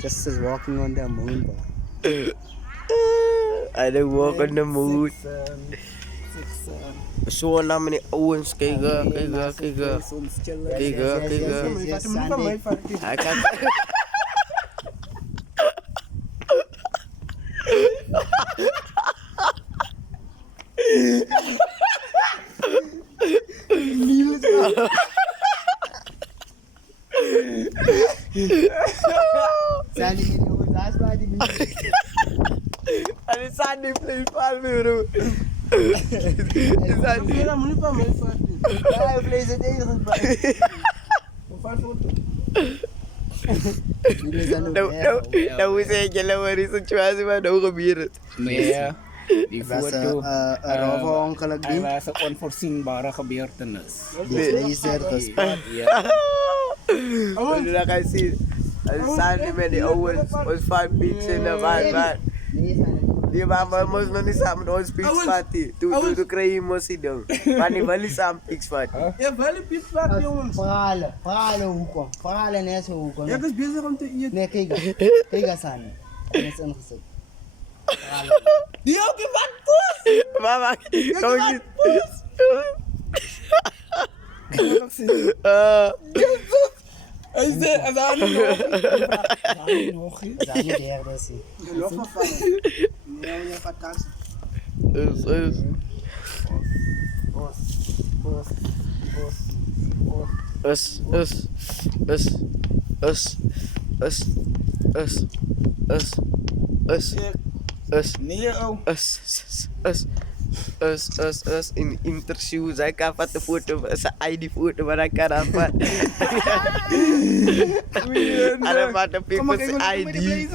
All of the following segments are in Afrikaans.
Just as walking on the moon, bro. I don't walk on the moon. 6, 7. So na many owens kaya. Soms chillen. Kaya. Yes, Sunday. I can't. Sunday, that's why the And Sunday play for me, bro. guy plays it even, bro. Nou say jala wari sa chwasi ba daw kabir. Nee, die Was foto. een ongeluk Hij die. was een onvoorzienbare gebeurtenis. Die laser gespat. Ja. Ano na kasi ang Sunday man the owens was 5 beats in the van. Di ba mas no ni sam no speech party. Tu kry mo si dong. Mani bali sam speech party. Ja, wel een beetje wat, jongens. Verhalen hoekom. Verhalen net zo hoekom. Ja, ik was bezig om te eten. Nee, kijk eens aan. Dat is ingezet. Die ook in wat poes! Mama, kom hier. Hij zei, en daar nog. Dat is niet de herde zien. De lof van vallen. Nee, je gaat kansen. Nee, oh. In interview saya dapat foto sa ID foto mereka dapat ada pada people's ID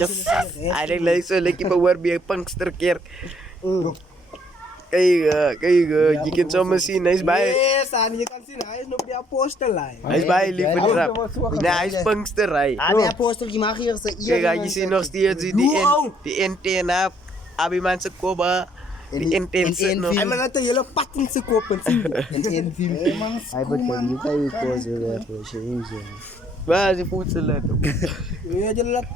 just ada lagi so lagi power biar pangster care kaya jikin sama si nice bye Yes, aan je kan zien, hij is nog die apostelijn. nice bye lieve trap nice pangster rai Abi apostel die mag hier zijn. kaya gisi nog steeds die antena abi man sa koba die intense no Hij mag het hele patten ze kopen, zie je. En film. Hij wordt van you kan je koos weer voor je. ba si putselan Ja, je laat.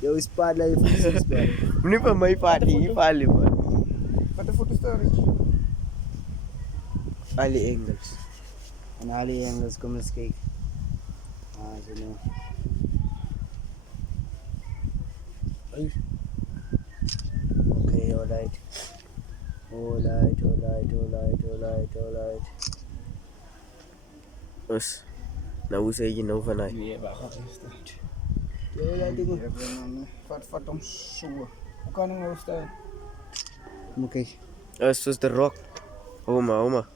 Yo spad la je spad. ni pa may party pali ba Wat een fotostory. Ali Engels En Ali Engels kom eens kijken. Zo nou. Okay, alright. Us nausay ginaw ka na Nee, wacht even. Ja, dingen. Wat om zo. Hoe kan ik nou staan? Moet kijken. us was the rock oma